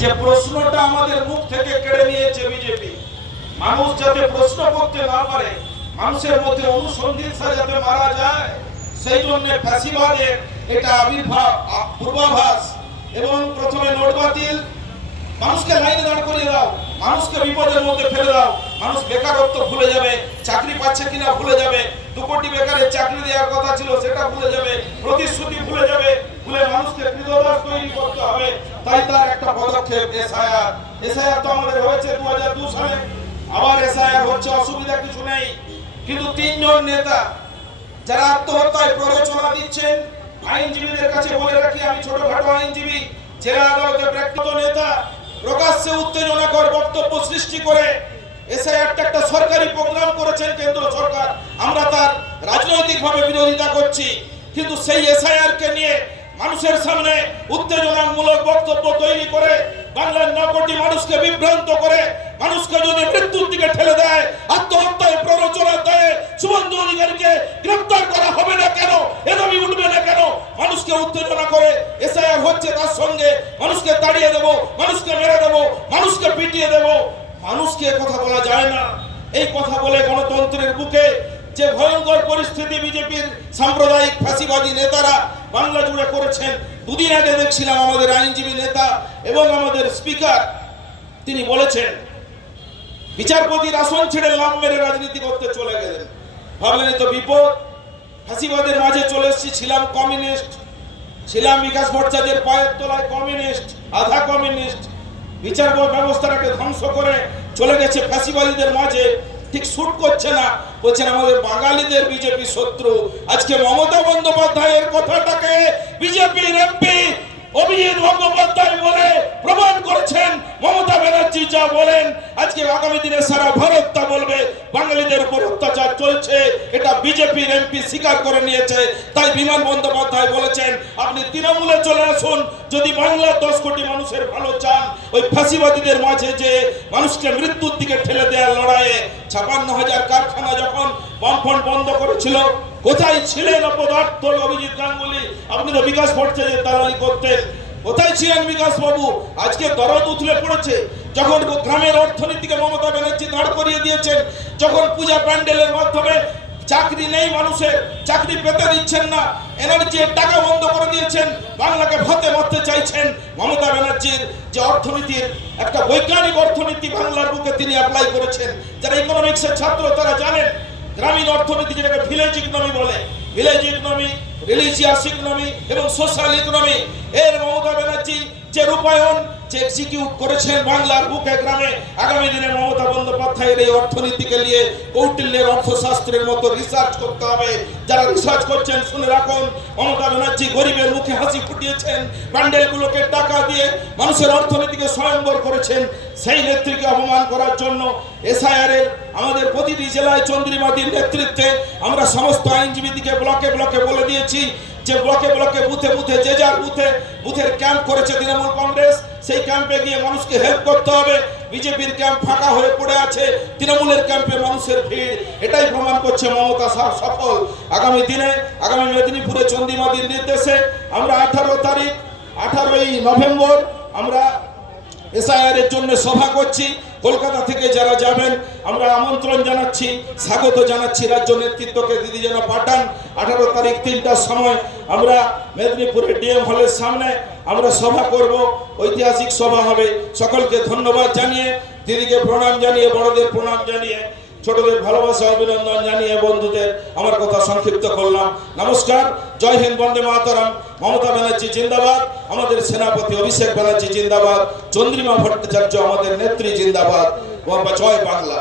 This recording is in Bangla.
যে প্রশ্নটা আমাদের মুখ থেকে কেড়ে নিয়েছে বিজেপি মানুষ যাতে প্রশ্ন করতে না পারে, মানুষের মধ্যে অনুসন্ধিৎসা যাতে মারা যায়, সেই জন্য ফ্যাসিবাদের এটা আবির্ভাব পূর্বাভাস এবং প্রথমে নোট বাতিল। মানুষকে লাইনে দাঁড় করিয়ে দাও, মানুষকে বিপদের মধ্যে ফেলে দাও, মানুষ বেকারত্ব ভুলে যাবে, চাকরি পাচ্ছে কিনা ভুলে যাবে, দু কোটি বেকারের চাকরি দেওয়ার কথা ছিল সেটা ভুলে যাবে, প্রতিশ্রুতি ভুলে যাবে মানুষকে কৃতদাস তৈরি করতে হবে। তাই তার একটা পদক্ষেপ এসআইআর। এসআইআর তো আমাদের হয়েছে দু হাজার দু সালে। আবার এসআইআর হচ্ছে অসুবিধা কিছু নেই। কিন্তু তিনজন নেতা যারা আত্মহত্যায় প্ররোচনা দিচ্ছেন, আইনজীবীদের কাছে বলে রাখি, আমি ছোটখাটো আইনজীবী, জেলা আদালতে প্রাক্তন নেতা, প্রকাশ্যে উত্তেজনাকর বক্তব্য সৃষ্টি করে এসআইআরটা একটা সরকারি প্রোগ্রাম করেছেন কেন্দ্র সরকার। আমরা তার রাজনৈতিকভাবে বিরোধিতা করছি। কিন্তু সেই এসআইআর কে নিয়ে মানুষের সামনে উত্তেজনামূলক বক্তব্য তৈরি করে, বাংলার ন কোটি মানুষকে বিভ্রান্ত করে, মানুষকে যদি মৃত্যুর দিকে ঠেলে দেয়, আত্মহত্যায় প্ররোচনা দেয়, সুবন্ধু অধিকারীকে গ্রেফতার করা হবে না কেন? এ দাবি উঠবে না কেন? মানুষকে উত্তেজনা করে এসআইআর হচ্ছে তার সঙ্গে, মানুষকে তাড়িয়ে দেব, মানুষকে মেরে দেব, মানুষকে পিটিয়ে দেব। মানুষকে কথা বলা যায় না। এই কথা বলে গণতন্ত্রের বুকে যে ভয়ঙ্কর পরিস্থিতি বিজেপির সাম্প্রদায়িক ফাঁসিবাদী নেতারা বাংলা জুড়ে করেছেন, দুদিন আগে দেখছিলাম আমাদের আইনজীবী নেতা এবং আমাদের স্পিকার, তিনি বলেছেন, বিচারপতির আসন ছেড়ে লাভ মেরে রাজনীতি করতে চলে গেলেন। ভাবলেন তো বিপদ। ফাঁসিবাদের মাঝে চলে এসেছি, ছিলাম কমিউনিস্ট, ছিলাম বিকাশ ভট্টাচার্যের পায়ের তলায় কমিউনিস্ট, আধা কমিউনিস্ট। বিচার ব্যবস্থাটাকে ধ্বংস করে চলে গেছে ফাঁসিবাদীদের মাঝে। ঠিক শুট করছে না। বলছেন, আমাদের বাঙালিদের বিজেপি শত্রু। আজকে মমতা বন্দ্যোপাধ্যায়ের কথাটাকে বিজেপির এমপি অভিজিৎ বন্দ্যোপাধ্যায় বলে প্রমাণ করেছেন। মমতা যা বলেন, আজকে আগামী দিনে সারা ভারত তা বলবে। বাঙালিদের উপর অত্যাচার চলছে, এটা বিজেপির এমপি স্বীকার করে নিয়েছে, তাই বিমান বন্দ্যোপাধ্যায় বলেছেন, আপনি তৃণমূলে চলে আসুন, যদি বাংলার দশ কোটি মানুষের ভালো চান, ওই ফাঁসিবাদীদের মাঝে যে মানুষকে মৃত্যুর দিকে ঠেলে দেওয়ার লড়াইয়ে ছাপান্ন হাজার কারখানা যখন বামফ্রন্ট বন্ধ করেছিল, কোথায় ছিলেন অপদার্থ অভিজিৎ গাঙ্গুলি? আপনি তো বিকাশ ভট্টাচার্যের দালালি করতেন। কোথায় ছিলেন বিকাশ বাবু আজকে দরদ উথলে পড়েছে। যখন গ্রামের অর্থনীতিকে মমতা ব্যানার্জি দাঁড় করিয়ে দিয়েছেন, যখন পূজা প্যান্ডেলের মাধ্যমে চাকরি নেই মানুষের, চাকরি পেতে দিচ্ছেন না, এনার্জি টাকা বন্ধ করে দিয়েছেন, বাংলাকে ভাতে মারতে চাইছেন মমতা ব্যানার্জির যে অর্থনীতির একটা বৈজ্ঞানিক অর্থনীতি বাংলার বুকে তিনি অ্যাপ্লাই করেছেন। যারা ইকোনমিক্সের ছাত্র, তারা জানেন, গ্রামীণ অর্থনীতি যেটাকে ভিলেজ ইকোনমি বলে। ভিলেজ ইকোনমি রিলিজিয়াস ইকোনমি এবং সোশ্যাল ইকোনমি এর মমতা যে রূপায়ণ যে এক্সিকিউট করেছেন বাংলার বুকে গ্রামে, আগামী দিনে মমতা বন্দ্যোপাধ্যায়ের এই অর্থনীতিকে নিয়ে কৌটিল্যের অর্থশাস্ত্রের মতো রিসার্চ করতে হবে। যারা রিসার্চ করছেন, শুনে রাখুন, মমতা ব্যানার্জি গরিবের মুখে হাসি ফুটিয়েছেন প্যান্ডেলগুলোকে টাকা দিয়ে মানুষের অর্থনীতিকে স্বয়ম্বর করেছেন, সেই নেত্রীকে অপমান করার জন্য এসআইআর এর আমাদের প্রতিটি জেলায় চন্দ্রিমাদির নেতৃত্বে আমরা সমস্ত আইনজীবীদিকে ব্লকে ব্লকে বলে দিয়েছি যে ব্লকে ব্লকে বুথে বুথে যে যার বুথে বুথের ক্যাম্প করেছে তৃণমূল কংগ্রেস, সেই ক্যাম্পে গিয়ে মানুষকে হেল্প করতে হবে। বিজেপির ক্যাম্প ফাঁকা হয়ে পড়ে আছে, তৃণমূলের ক্যাম্পে মানুষের ভিড়। এটাই প্রমাণ করছে মমতা সাহ সফল। আগামী দিনে, আগামী মেদিনীপুরে চন্দ্রিমাদির নির্দেশে আমরা আঠারো তারিখ, আঠারোই নভেম্বর আমরা এসআইআর জন্য সভা করছি। কলকাতা থেকে যারা যাবেন, আমরা আমন্ত্রণ জানাচ্ছি, স্বাগত জানাচ্ছি রাজ্য নেতৃত্বকে। দিদি যেন পাঠান, আঠারো তারিখ তিনটার সময় আমরা মেদিনীপুরের ডিএম হলের সামনে আমরা সভা করব, ঐতিহাসিক সভা হবে। সকলকে ধন্যবাদ জানিয়ে, দিদিকে প্রণাম জানিয়ে, বড়দের প্রণাম জানিয়ে ছোটদের ভালোবাসা, অভিনন্দন জানিয়ে বন্ধুদের আমার কথা সংক্ষিপ্ত করলাম। নমস্কার, জয় হিন্দ, বন্দে মাতারাম। মমতা ব্যানার্জি জিন্দাবাদ। আমাদের সেনাপতি অভিষেক ব্যানার্জি জিন্দাবাদ। চন্দ্রিমা ভট্টাচার্য আমাদের নেত্রী জিন্দাবাদ। জয় বাংলা।